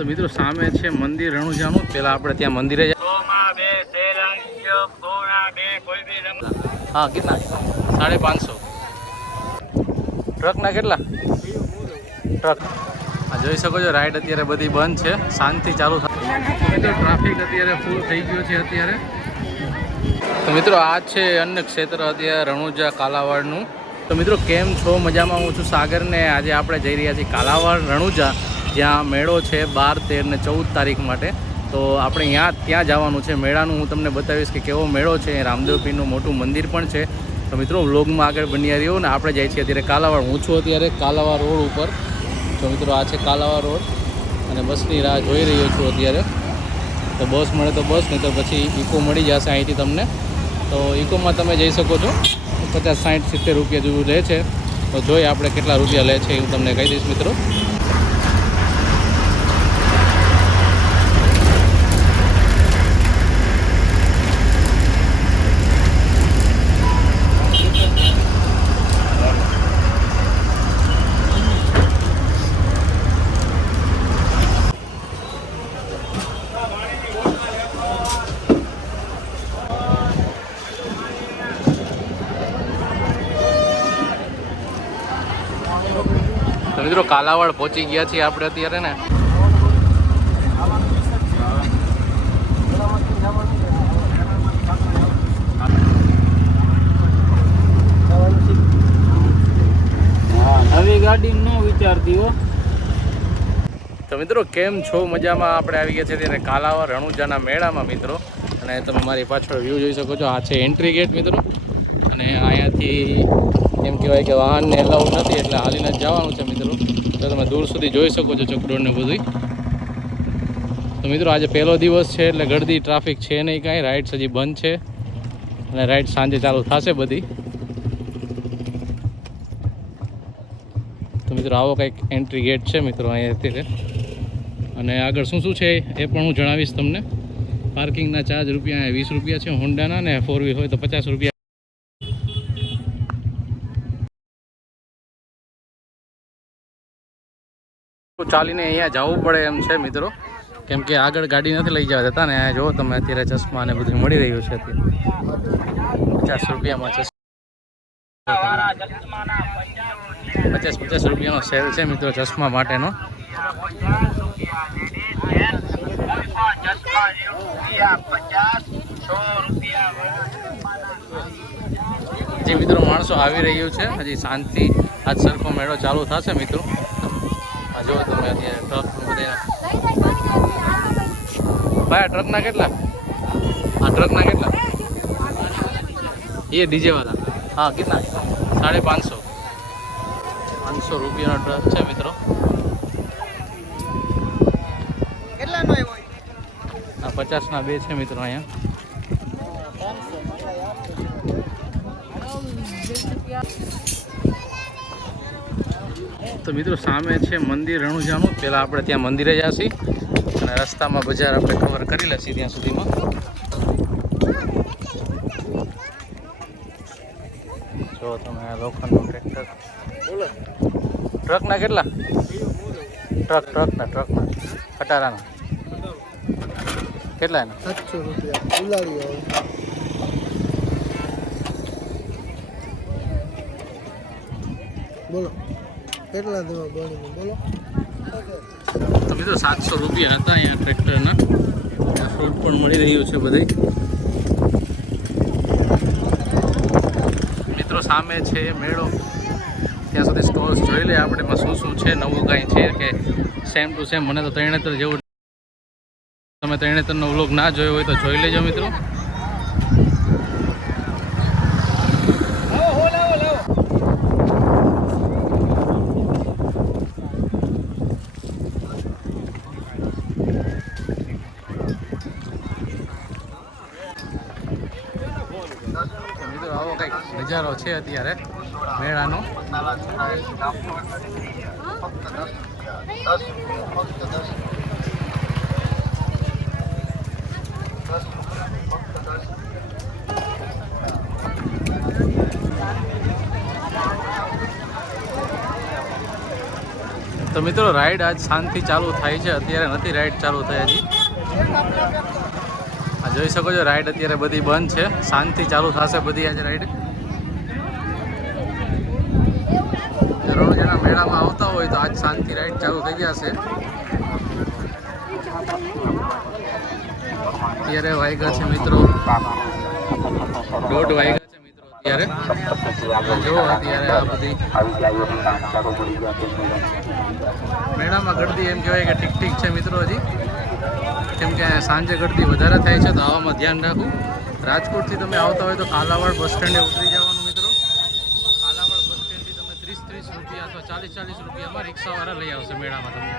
તો મિત્રો સામે છે મંદિર રણુજાનું. પેલા આપણે ત્યાં મંદિરે હા કેટલા 550 ટ્રકના કેટલા ટ્રક જોઈ શકો છો. રાઈડ અત્યારે બધી બંધ છે, શાંતિ ચાલુ થાય. ટ્રાફિક અત્યારે ફૂલ થઈ ગયો છે અત્યારે. તો મિત્રો આ છે અન્ન ક્ષેત્ર અત્યારે રણુજા કાલાવાડનું. તો મિત્રો કેમ છો? મજામાં? હું છું સાગર ને આજે આપણે જઈ રહ્યા છીએ કાલાવાડ રણુજા, જ્યાં મેળો છે 12, 13 ને 14 તારીખ માટે. તો આપણે ત્યાં જવાનું છે. મેળાનું હું તમને બતાવીશ કે કેવો મેળો છે. રામદેવ પીરનું મોટું મંદિર પણ છે. તો મિત્રો વ્લોગમાં આગળ બન્યા રહ્યો ને. આપણે જઈએ છીએ અત્યારે કાલાવાડ. હું છું અત્યારે કાલાવાડ રોડ ઉપર. તો મિત્રો આ છે કાલાવાડ રોડ અને બસની રાહ જોઈ રહ્યો છું અત્યારે. તો બસ મળે તો બસ, નહીં તો પછી ઇકો મળી જશે અહીંથી તમને. તો ઇકોમાં તમે જઈ શકો છો. 50, 60, 70 રૂપિયા જેવું લે છે. તો જોઈએ આપણે કેટલા રૂપિયા લે છે એ હું તમને કહી દઈશ મિત્રો. તો મિત્રો કાલાવાડ પહોંચી ગયા છીએ આપણે અત્યારે ને. નવી ગાડી નો વિચારતી હો. તો મિત્રો કેમ છો? મજામાં? આપણે આવી ગયા છીએ ત્યારે કાલાવાડ રણુજાના મેળામાં મિત્રો. અને તમે મારી પાછળ વ્યૂ જોઈ શકો છો. આ છે એન્ટ્રી ગેટ મિત્રો. અને અહીંયાથી એમ કહેવાય કે વાહનને એલાઉડ નથી, એટલે હાલીને જ જવાનું છે મિત્રો. તો તમે દૂર સુધી જોઈ શકો છો ચકડોળ ને બધું. તો મિત્રો આજે પહેલો દિવસ છે એટલે ગળદી ટ્રાફિક છે નહીં કાંઈ. રાઇડ્સ હજી બંધ છે અને રાઇડ સાંજે ચાલુ થશે બધી. તો મિત્રો આવો કંઈક એન્ટ્રી ગેટ છે મિત્રો અહીંયાથી. અને આગળ શું શું છે એ પણ હું જણાવીશ તમને. પાર્કિંગના ચાર્જ રૂપિયા 20 રૂપિયા છે હોન્ડાના, ને 4 વ્હીલ હોય તો 50 રૂપિયા. ચાલીને અહીંયા જવું પડે એમ છે મિત્રો, કેમ કે આગળ ગાડી નથી લઈ જવા દેતા ને. જો તમે અત્યારે ચશ્મા ને બધું મળી રહ્યું છે અત્યારે 50 રૂપિયામાં. 50 રૂપિયાનો સેલ છે મિત્રો ચશ્મા માટેનો. હજી મિત્રો માણસો આવી રહ્યું છે. હજી શાંતિ આજ સરખો મેળો ચાલુ થશે મિત્રો. આ જો તમે અત્યારે ટ્રક બધા. ભાઈ આ ટ્રકના કેટલા? આ ટ્રકના કેટલા? એ ડીજે વાળા હા કેટલા? 550 રૂપિયાનો ટ્રક છે મિત્રો. કેટલાનો આવ્યો? આ 50ના 2 છે મિત્રો અહીંયા. તો મિત્રો સામે છે મંદિર રણુજાનું. પહેલાં આપણે ત્યાં મંદિરે જઈશું અને રસ્તામાં બજાર આપણે કવર કરી લઈશું ત્યાં સુધીમાં. જો તમે આ લોખંડનું ટ્રેક્ટર. ટ્રકના કેટલા? ટ્રકના ખટારાના કેટલા એના? 700 રૂપિયા ઉલાડી આવે. બોલો કેટલા દેવા ગણીને બોલો. તો મિત્રો 700 રૂપિયા હતા અહીંયા ટ્રેક્ટરના. ફ્રૂટ પણ મળી રહ્યું છે બધે. મિત્રો સામે છે મેળો. ત્યાં સુધી સ્ટોલ્સ જોઈ લે આપણે એમાં શું શું છે, નવું કાંઈ છે કે સેમ ટુ સેમ. મને તો તરણેતર જેવું. તમે તરણેતરનો વ્લોગ ના જોયો હોય તો જોઈ લેજો મિત્રો. મિત્રો આવો કંઈક નજારો છે અત્યારે મેળાનો. તો તો મિત્રો રાઈડ આજ શાંતિ ચાલુ થાય છે. અત્યારે નથી રાઈડ ચાલુ થઈ હજી. આ જોઈ શકો છો રાઈડ અત્યારે બધી બંધ છે. શાંતિ ચાલુ થશે બધી આજે રાઈડ. કરોડો જણા મેળામાં આવતા હોય તો આજ શાંતિ રાઈડ ચાલુ થઈ જશે. અત્યારે વાગ્યા છે મિત્રો 1:30 વાગ્યા છે મિત્રો અત્યારે. જો અત્યારે આ બધી મેળામાં ગળદી એમ કહેવાય કે ઠીક છે મિત્રો હજી, કેમ કે સાંજે ગળદી વધારે થાય છે તો આવામાં ધ્યાન રાખવું. રાજકોટથી તમે આવતા હોય તો કાલાવાડ બસ સ્ટેન્ડે ઉતરી જવાનું મિત્રો. કાલાવાડ બસ સ્ટેન્ડથી તમે 30 રૂપિયા અથવા 40 રૂપિયામાં રિક્ષાવાળા લઈ આવશે મેળામાં તમને.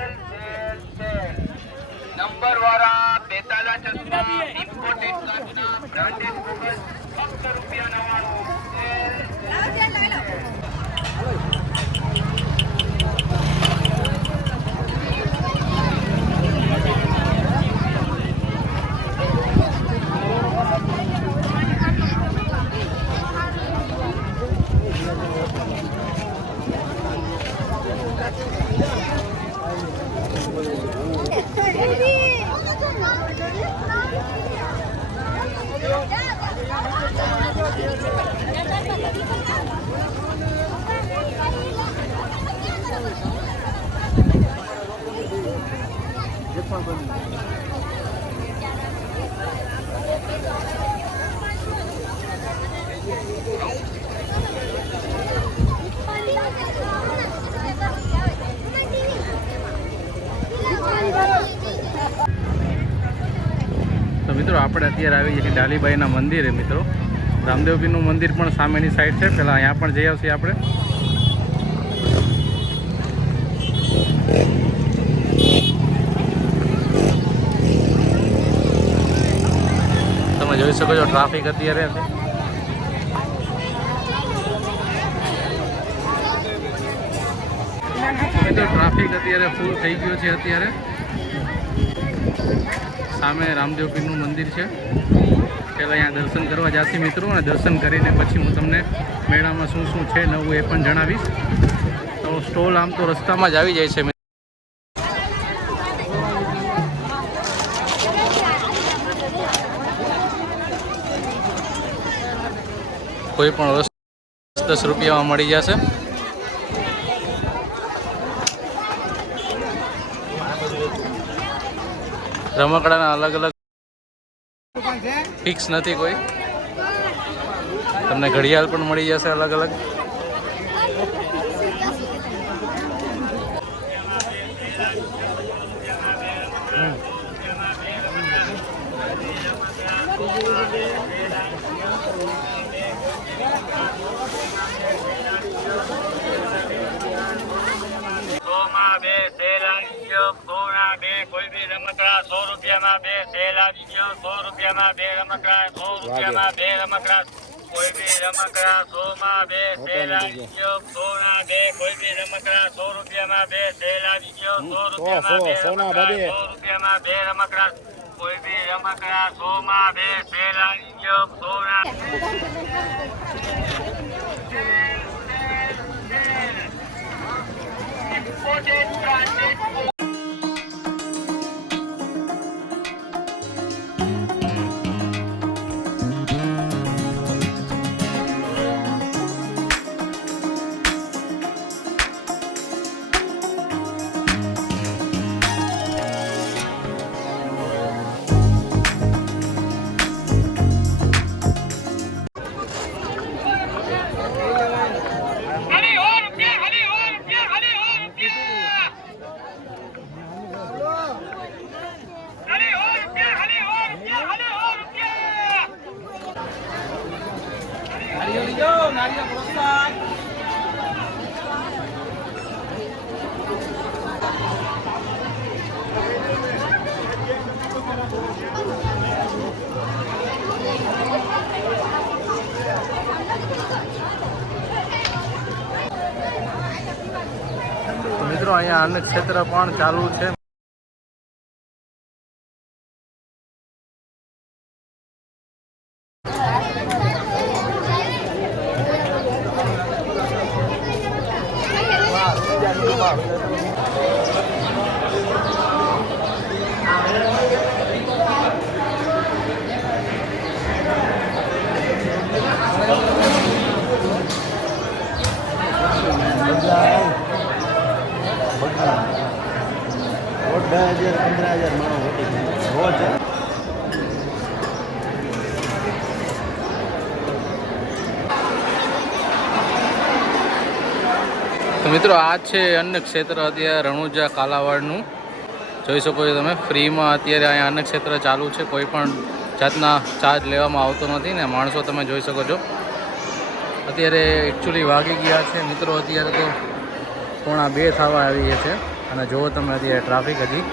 નંબર વાળા બેતાલા ચશ્મા ઇમ્પોર્ટેડ કાચના બ્રાન્ડેડ ગોગલ ફક્ત ₹99. તો મિત્રો આપણે અત્યારે આવી જઈએ ડાલીબાઈના મંદિરે મિત્રો. રામદેવપીરનું મંદિર પણ સામેની સાઈડ છે. પહેલાં અહીંયા પણ જઈ આવશે આપણે. તમે જોઈ શકો છો ટ્રાફિક અત્યારે છે. મિત્રો ટ્રાફિક અત્યારે ફૂલ થઈ ગયો છે. અત્યારે સામે રામદેવપીરનું મંદિર છે. પહેલાં અહીંયા દર્શન કરવા જશે મિત્રો, અને દર્શન કરીને પછી હું તમને મેળામાં શું શું છે નવું એ પણ જણાવીશ. તો સ્ટોલ આમ તો રસ્તામાં જ આવી જાય છે. કોઈ પણ વસ્તુ 10 રૂપિયામાં મળી જશે. રમકડાના અલગ અલગ ફિક્સ નથી કોઈ. તમને ઘડિયાળ પણ મળી જશે અલગ અલગ. કોઈ બી રમકડા 100 રૂપિયામાં 2 સેલ આવી ગયો. 100 રૂપિયામાં 2 રમકડા, 100 રૂપિયામાં 2 રમકડા. કોઈ બી રમકડા 100 માં 2 સેલ આવી ગયો. 100 ના 2 કોઈ બી રમકડા 100 રૂપિયામાં 2 સેલ આવી ગયો. 100 રૂપિયામાં 2 રમકડા, 100 રૂપિયામાં 2 રમકડા. કોઈ બી રમકડા 100 માં 2 સેલ આવી ગયો. 100 ના મિત્રો અહીંયા અન્ન ક્ષેત્ર પણ ચાલુ છે. 10,000 15,000 માણસ વટી રોજ તો મિત્રો આ છે અન્ન ક્ષેત્ર અત્યારે રણુજા કાલાવાડનું. જોઈ શકો છો તમે, ફ્રીમાં અત્યારે અહીંયા અન્ન ક્ષેત્ર ચાલુ છે. કોઈ પણ જાતના ચાર્જ લેવામાં આવતો નથી ને માણસો તમે જોઈ શકો છો. અત્યારે એકચ્યુઅલી વાગી ગયા છે મિત્રો, અત્યારે તો 1:45 થવા આવી છે અને જુઓ તમે અત્યારે ટ્રાફિક હજી